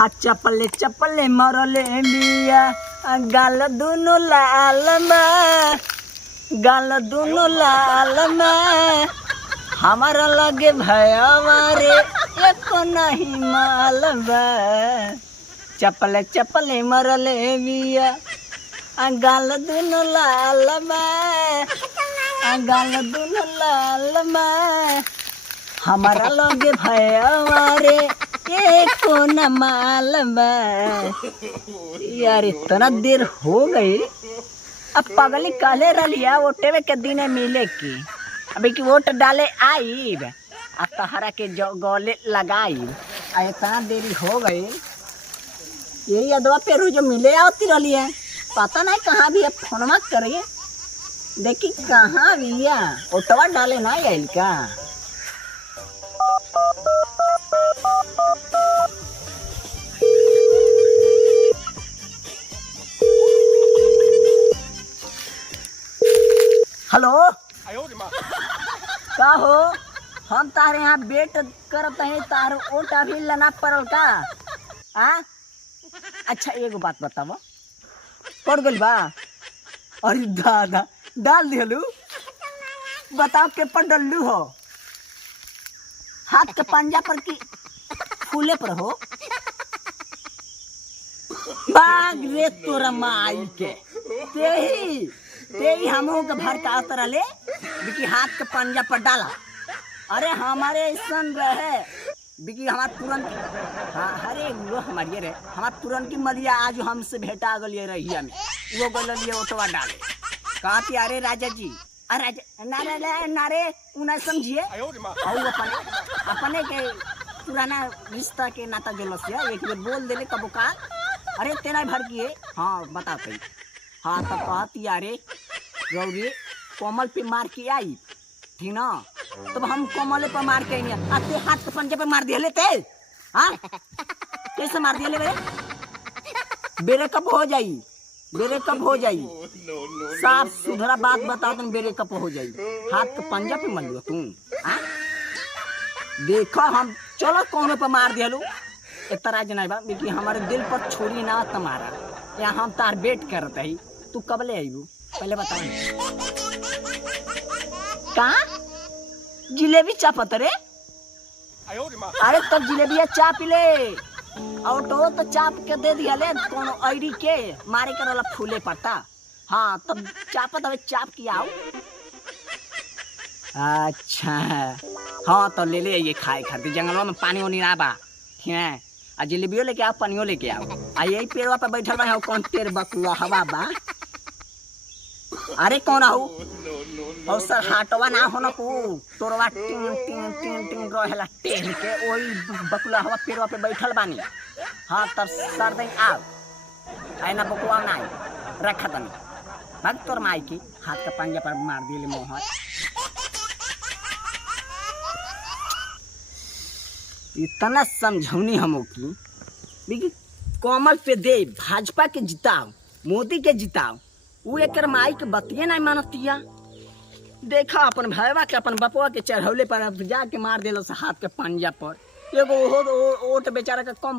आ चपले चपले मरले बिया गाल दुनो लाल में, गाल दुनो लाल में हमारा लगे भैया रे एक नहीं माल में। चपले चपले मरले बिया गाल दुनो लाल में, गाल दुनो लाल में हमारा लगे भैया रे एक न माल में। यार इतना देर हो गई, अब पगली कहले रलिया वोटे में के दिन मिले की अभी की वोट डाले आई आ तहरा के गले लगाई आ इतना देरी हो गई। यही अदवा पे रोज मिले आती रही है, पता नहीं कहाँ भी है। फोन मत करिए देखी कहाँ भैया वोटवा डाले ना आई का। हेलो का हो, हम तारे यहाँ वेट करते हैं, तार वोट अभी लेना पड़ल का। आ अच्छा एगो बात बताओ, पड़ गई बा? अरे दादा डाल दिलू, बताओ के पर डल्लू हो, हाथ के पंजा पर की फूले पर हो। बाग रे तोरा माई के तेही हमों के भर का तरह ले बिकी हाथ के पंजा पर डाला। अरे हमारे ऐसा रहे बिकी हमार तुरंत, हाँ अरे वो हमारे रहे हमार तुरंत की मलिया आज हमसे भेटा गलिए रहिया में वो गलिए ओटवा डाले। कहा थी अरे राजा जी, अरे नारे नारे उन्हें समझिए अपने के पुराना रिश्ता के नाता जोलसिया एक बेर बोल देले कबो का। अरे तेरा भर किए हाँ बता पाई। हाँ तब कहती अरे गौरी कोमल पे मार के आई थी ना, तब हम कोमल पर मार के नहीं आते हाथ के पंजे पे मार दिए लेते। हाँ कैसे मार दिए ले बेरे कब हो जाई, बेरे कब हो जाई, साफ सुधरा बात बताओ तुम, बेरे कब हो जाई हाथ के पंजा पे मर लो तुम। हाँ देखो हम चलो कौन पे मार दिया लो इतना नहीं बा कि हमारे दिल पर छोड़ी ना तुम्हारा, या हम तार वेट करते ही। तू कब ले आई पहले बताओ। कहाँ जिलेबी चापत रे? अरे तब जिलेबिया चाप ले और तो चाप के दे दिया ले कौन ऐडी के मारे कर वाला फूले पड़ता। हाँ तब चापत हवे चाप की आओ। अच्छा हाँ तो ले ये खाए खाते जंगलों में पानी वानी ना बा है, आ जिलेबियो लेके आओ पानियो लेके आओ। आ यही पेड़वा पे बैठल बा कौन तेर बकुआ हवा बा। अरे कौन आहू और सर हाटवा ना हो न को तोरवा टिंग टिंग टिंग टिंग रहेला टेन के ओई बकुला हवा पेड़वा पे बैठल बानी। हाँ तब सर दे आओ आइना बकुआ ना रखा तनी भाग तोर माई की हाथ का पंजा पर मार दिए मोहर। इतना समझौनी हमो की कोमल पे दे भाजपा के जिताओ मोदी के जिताओ, वो एक माई के बतिये नहीं मानतिया। देखा अपन भैया के अपन बपुआ के चढ़ौले पर जाके मार दिलो हाथ के पंजा पर। एगो ओट बेचारा का कम